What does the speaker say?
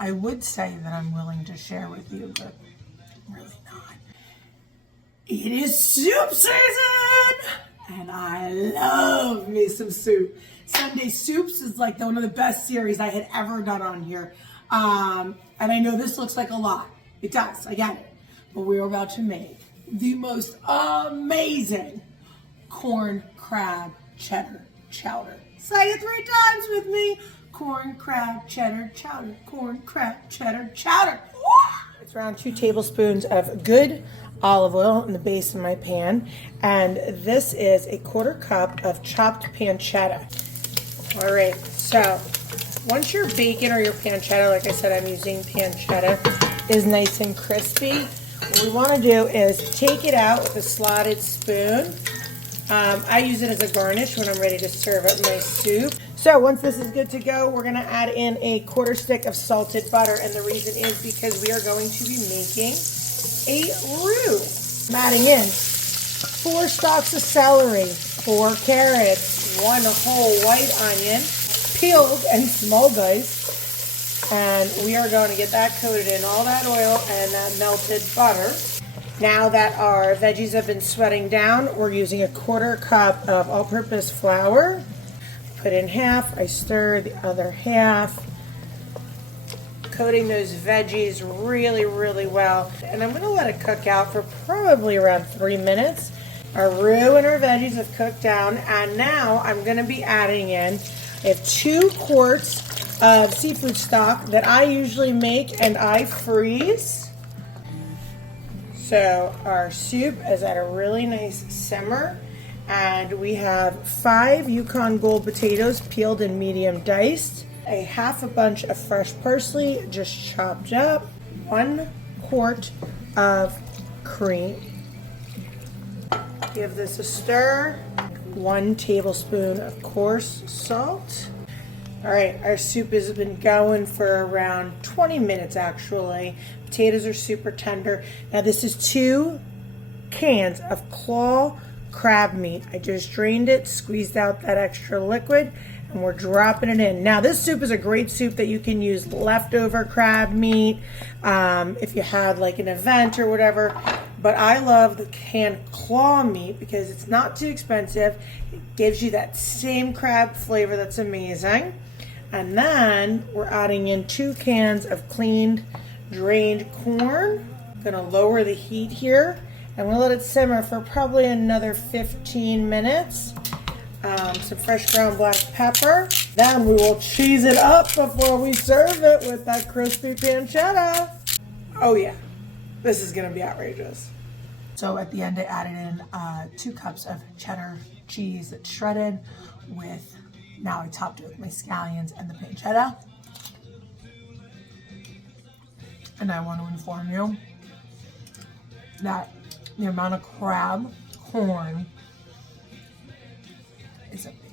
I would say that I'm willing to share with you, but I'm really not. It is soup season! And I love me some soup. Sunday Soups is like one of the best series I had ever done on here. And I know this looks like a lot. It does, I get it. But we're about to make the most amazing corn crab cheddar chowder. Say it 3 times with me. Corn crab cheddar chowder. Corn crab cheddar chowder. It's around 2 tablespoons of good olive oil in the base of my pan. And this is a 1/4 cup of chopped pancetta. All right, so once your bacon or your pancetta, like I said, I'm using pancetta, is nice and crispy, what we want to do is take it out with a slotted spoon. I use it as a garnish when I'm ready to serve up my soup. So once this is good to go, we're going to add in a 1/4 stick of salted butter, and the reason is because we are going to be making a roux. I'm adding in 4 stalks of celery, 4 carrots, 1 whole white onion, peeled and small diced, and we are going to get that coated in all that oil and that melted butter. Now that our veggies have been sweating down, we're using a 1/4 cup of all-purpose flour. Put in half, I stir the other half, coating those veggies really, really well. And I'm going to let it cook out for probably around 3 minutes. Our roux and our veggies have cooked down, and now I'm going to be adding in, I have 2 quarts of seafood stock that I usually make and I freeze. So our soup is at a really nice simmer, and we have 5 Yukon Gold potatoes peeled and medium diced, a half a bunch of fresh parsley just chopped up, 1 quart of cream. Give this a stir, 1 tablespoon of coarse salt. All right, our soup has been going for around 20 minutes actually. Potatoes are super tender. Now this is 2 cans of claw crab meat. I just drained it, squeezed out that extra liquid, and we're dropping it in. Now this soup is a great soup that you can use leftover crab meat if you had like an event or whatever. But I love the canned claw meat because it's not too expensive. It gives you that same crab flavor that's amazing. And then we're adding in 2 cans of cleaned, drained corn. I'm gonna lower the heat here. I'm gonna let it simmer for probably another 15 minutes. Some fresh ground black pepper. Then we will cheese it up before we serve it with that crispy pancetta. Oh yeah, this is gonna be outrageous. So at the end I added in 2 cups of cheddar cheese that's shredded with, now I topped it with my scallions and the pancetta. And I want to inform you that the amount of crab corn is amazing.